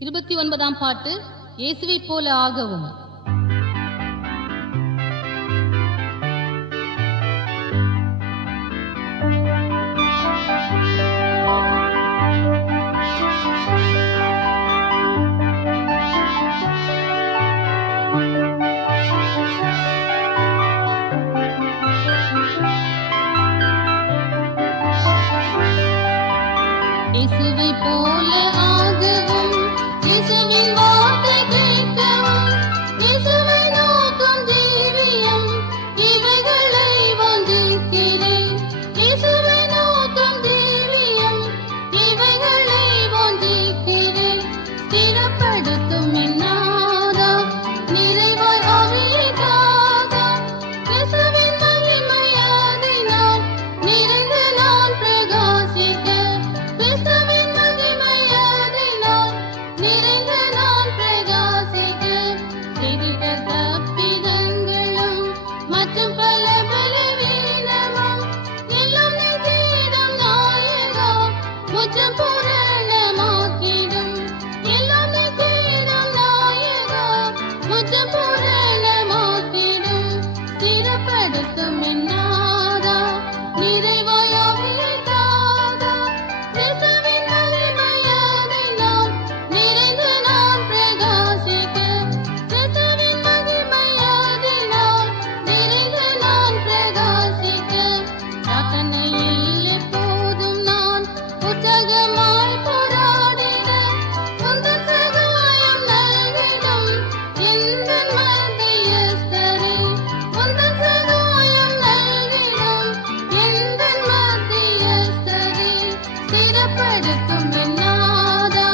29ஆம் பாட்டு. இயேசுவைப் போல ஆகவும். இயேசுவைப் போல ஆகவும், இயேசுவின் வார்த்தை கேட்கவும், இயேசுவை நோக்கும் ஜீவியம், இவைகளை வாஞ்சிக்கிறேன். இயேசுவை நோக்கும் ஜீவியம், இவைகளை வாஞ்சிக்கிறேன். ஸ்திரப்படுத்தும் என் நாதா, நிறைவாய் ஆவியை தாதா, இயேசுவின் மகிமையாதினால் நிறைந்து நான் பிரகாசிக்க, கிறிஸ்துவின் மகிமையாதினால் நிறைந்து நான் பிரகாசிக்க. செய்திட்ட தப்பிதங்களும் மற்றும் பல பலவீனமும் எல்லாம் நீ தீரும் நாயகா, முற்றம் பூரணமாக்கிடும். எல்லாம் நீ தீரும் நாயகா, முற்றம் பூரணமாக்கிடும். ஸ்திரப்படுத்தும் என் நாதா, நிறைவாய் ஆவியை தாதா, கிறிஸ்துவின் மகிமையாதினால் நிறைந்து நான் பிரகாசிக்க, கிறிஸ்துவின் மகிமையாதினால் நிறைந்து நான் பிரகாசிக்க. பிரார்த்தனையில் எப்போதும் நான் உற்சாகமாய் போராடிட, உந்தன் சகாயம் நல்கிடும் எந்தன் மத்தியஸ்தரே. உந்தன் சகாயம் நல்கிடும் எந்தன் மத்தியஸ்தரே. ஸ்திரப்படுத்தும் என் நாதா,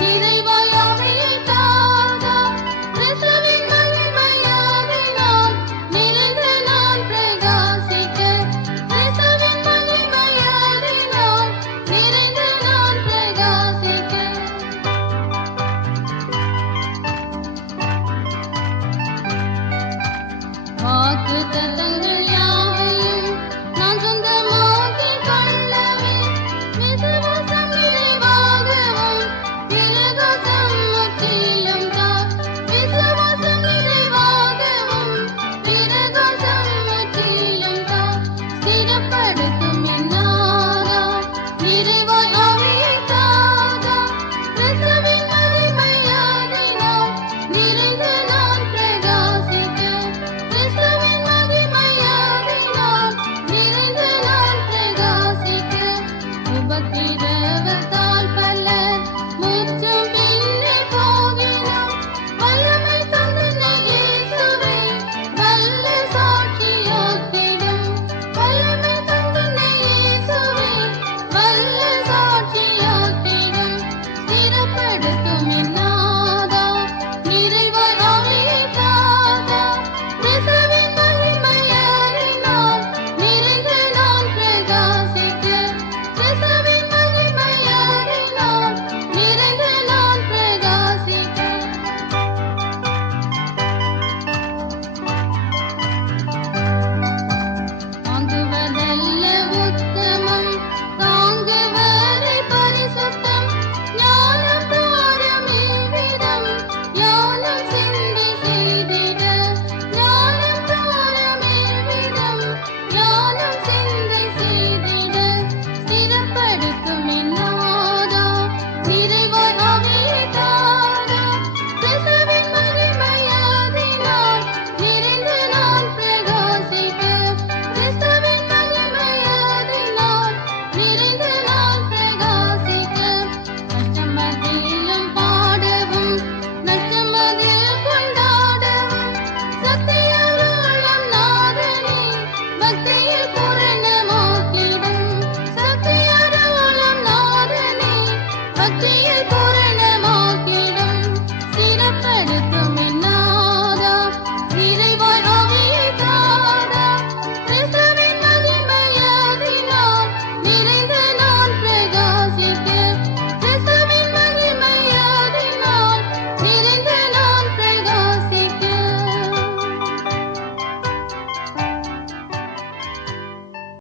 நிறைவாய் ஆவியை தாதா, கிறிஸ்துவின் மகிமையாதினால் நிறைந்து நான் பிரகாசிக்க, கிறிஸ்துவின் மகிமையாதினால் நிறைந்து நான் பிரகாசிக்க. வாக்குத்தத்தங்கள் யாவையும் நான் சொந்தமாக்கிக் கொள்ளவே, விசுவாசம் நிறைவாகவும் விசுவாசம் முற்றிலும் தா. விசுவாசம் நிறைவாகவும் விசுவாசம் முற்றிலும் தா. ஸ்திரப்படுத்தும் என் நாதா, நிறைவாய் ஆவியை தாதா, கிறிஸ்துவின் மகிமையாதினால் நிறைந்து நான் பிரகாசிக்க, கிறிஸ்துவின் மகிமையாதினால் நிறைந்து நான் பிரகாசிக்க. உபத்திரவத்தால் பலர் முற்றும் பின்னே போகிலும், வல்லமை தந்தனை இயேசுவே வல்ல சாட்சியாக்கிடும். வல்லமை தந்தனை இயேசுவே வல்ல சாட்சியாக்கிடும். ஸ்திரப்படுத்தும் என் நாதா, நிறைவாய் ஆவியை தாதா, கிறிஸ்துவின் மகிமையாதினால் நிறைந்து நான் பிரகாசிக்க, கிறிஸ்துவின் மகிமையாதினால் நிறைந்து நான் பிரகாசிக்க. வாங்குவதல்ல உத்தமம், தாங்குவதை பரிசுத்தம். ஞானம் தாரும் இவ்விதம், ஞானம் சிந்தி செய்திட. ஞானம் தாரும் இவ்விதம், ஞானம் சிந்தி செய்திட. ஸ்திரப்படுத்தும் என் நாதா, நிறைவாய் ஆவியை தாதா, கிறிஸ்துவின் மகிமையாதினால் நிறைந்து நான் பிரகாசிக்க, கிறிஸ்துவின் மகிமையாதினால் நிறைந்து நான் பிரகாசிக்க. கஷ்டமதிலும் பாடவும், நஷ்டமதில் கொண்டாடவும், சத்தியருளும் நாதனே பக்தியில் பூரணமாக்கிடும். சத்தியருளும் நாதனே பக்தியில்